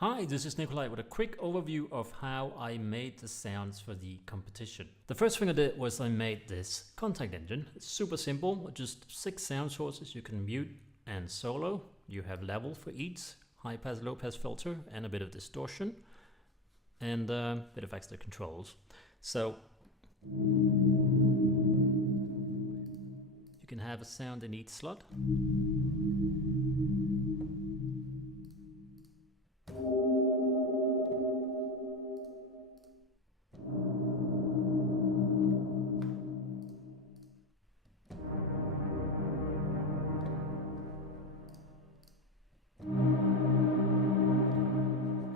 Hi, this is Nikolai with a quick overview of how I made the sounds for the competition. The first thing I did was I made this Kontakt engine. It's super simple, just 6 sound sources you can mute and solo. You have level for each, high pass, low pass filter, and a bit of distortion, and a bit of extra controls. So you can have a sound in each slot.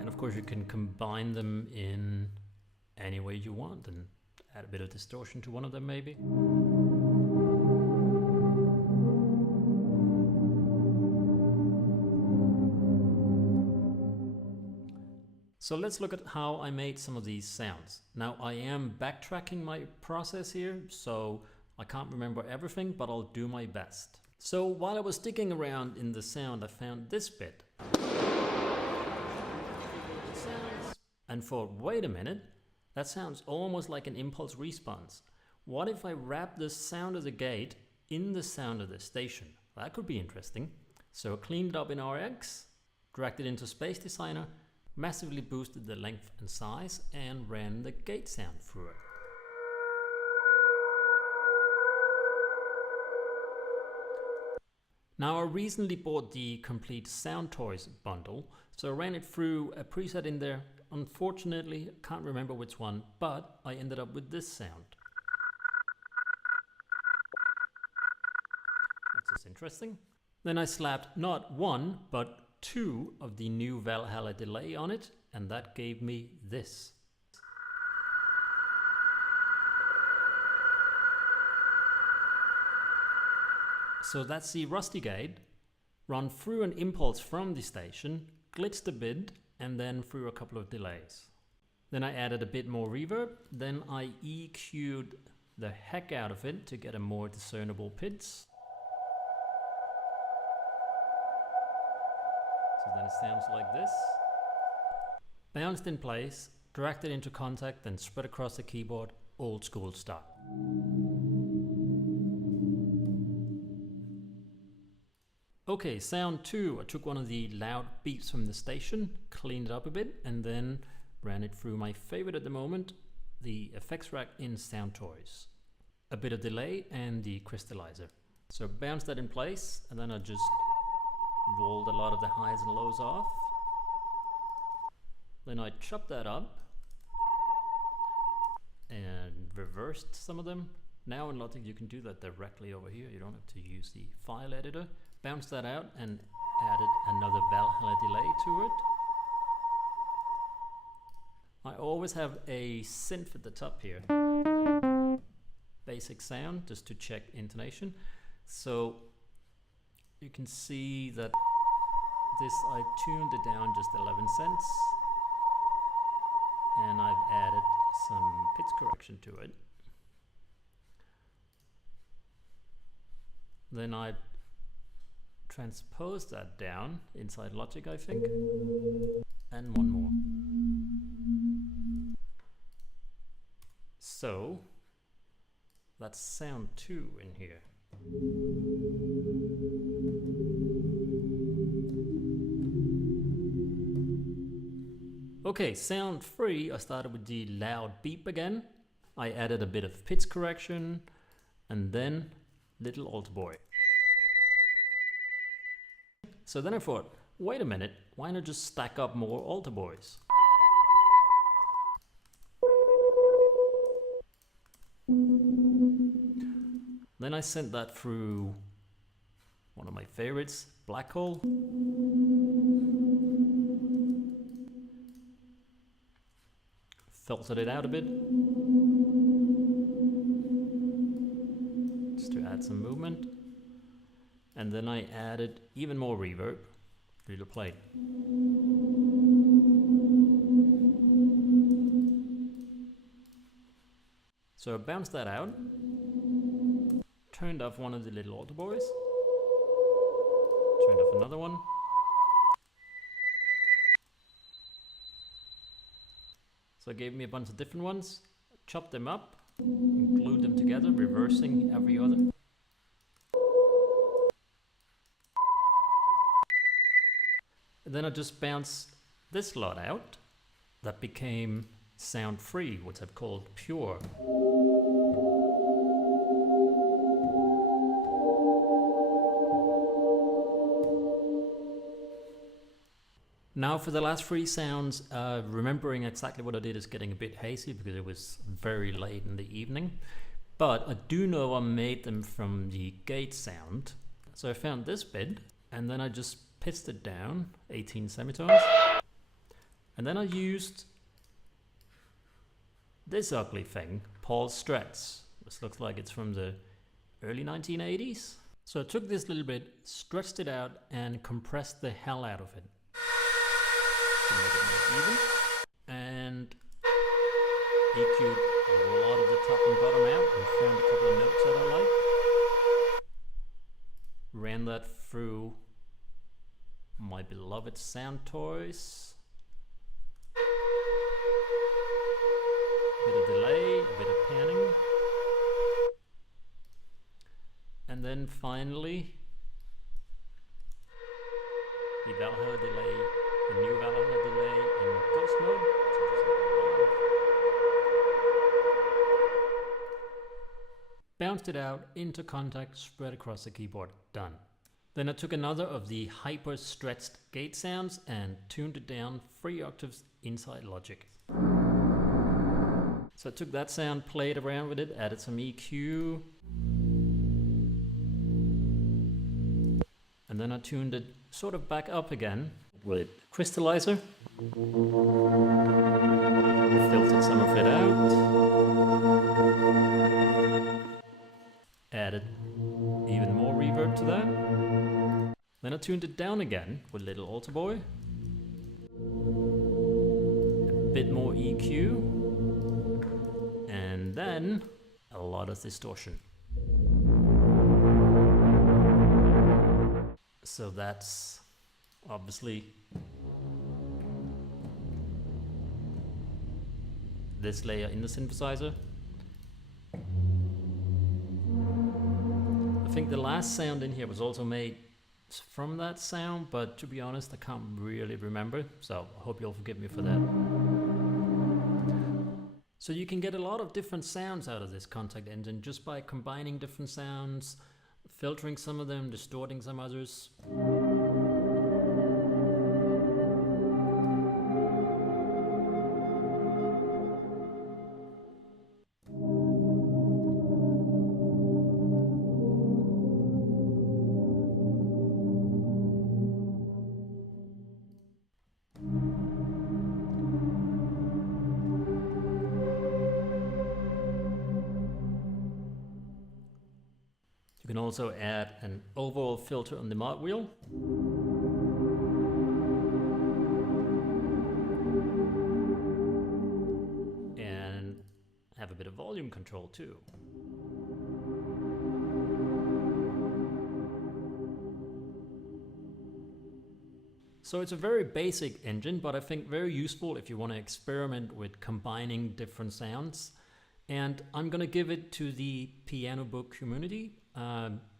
Of course, you can combine them in any way you want and add a bit of distortion to one of them maybe. So let's look at how I made some of these sounds. Now I am backtracking my process here, so I can't remember everything, but I'll do my best. So while I was digging around in the sound, I found this bit. And thought, wait a minute, that sounds almost like an impulse response. What if I wrap the sound of the gate in the sound of the station? That could be interesting. So I cleaned it up in RX, dragged it into Space Designer, massively boosted the length and size, and ran the gate sound through it. Now I recently bought the complete Soundtoys bundle, so I ran it through a preset in there. Unfortunately, I can't remember which one, but I ended up with this sound. That's just interesting. Then I slapped not one, but 2 of the new Valhalla delay on it, and that gave me this. So that's the Rusty Gate run through an impulse from the station, glitched a bit, and then through a couple of delays. Then I added a bit more reverb, then I EQ'd the heck out of it to get a more discernible pitch. So then it sounds like this. Bounced in place, dragged it into Kontakt, then spread across the keyboard, old school style. Okay, sound 2, I took one of the loud beeps from the station, cleaned it up a bit, and then ran it through my favorite at the moment, the effects rack in Soundtoys. A bit of delay and the crystallizer. So bounced that in place, and then I just rolled a lot of the highs and lows off. Then I chopped that up and reversed some of them. Now in Logic you can do that directly over here, you don't have to use the file editor. Bounced that out and added another Valhalla delay to it. I always have a synth at the top here. Basic sound, just to check intonation. So you can see that this, I tuned it down just 11 cents. And I've added some pitch correction to it. Then I transpose that down inside Logic, I think, and one more. So that's sound 2 in here. Okay, sound 3, I started with the loud beep again. I added a bit of pitch correction and then little altar boy. So then I thought, wait a minute, why not just stack up more altar boys? Then I sent that through one of my favorites, Black Hole. Filtered it out a bit, just to add some movement. And then I added even more reverb through the plate. So I bounced that out, turned off one of the little altar boys, turned off another one, So it gave me a bunch of different ones, chopped them up, and glued them together, reversing every other. And then I just bounced this lot out. That became sound free, which I've called pure. Now for the last three sounds, remembering exactly what I did is getting a bit hazy because it was very late in the evening. But I do know I made them from the gate sound. So I found this bit, and then I just pitched it down, 18 semitones. And then I used this ugly thing, Paul Stretz. This looks like it's from the early 1980s. So I took this little bit, stretched it out, and compressed the hell out of it to make it more even. And EQ'd a lot of the top and bottom out and found a couple of notes that I like. Ran that through my beloved Soundtoys. A bit of delay, a bit of panning. And then finally, the Valhalla delay, the new Valhalla delay in Ghost mode. Bounced it out into Kontakt, spread across the keyboard, done. Then I took another of the hyper stretched gate sounds and tuned it down 3 octaves inside Logic. So I took that sound, played around with it, added some EQ. And then I tuned it sort of back up again with Crystallizer. Filtered some of it out. Added even more reverb to that. Then I tuned it down again with Little Altar Boy. A bit more EQ. And then a lot of distortion. So that's obviously this layer in the synthesizer. I think the last sound in here was also made from that sound, but to be honest, I can't really remember, so I hope you'll forgive me for that. So you can get a lot of different sounds out of this Kontakt engine just by combining different sounds, filtering some of them, distorting some others. You can also add an overall filter on the mod wheel. And have a bit of volume control too. So it's a very basic engine, but I think very useful if you want to experiment with combining different sounds. And I'm going to give it to the Piano Book community.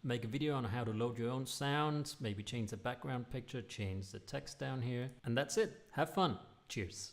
Make a video on how to load your own sounds, maybe change the background picture, change the text down here. And that's it. Have fun. Cheers.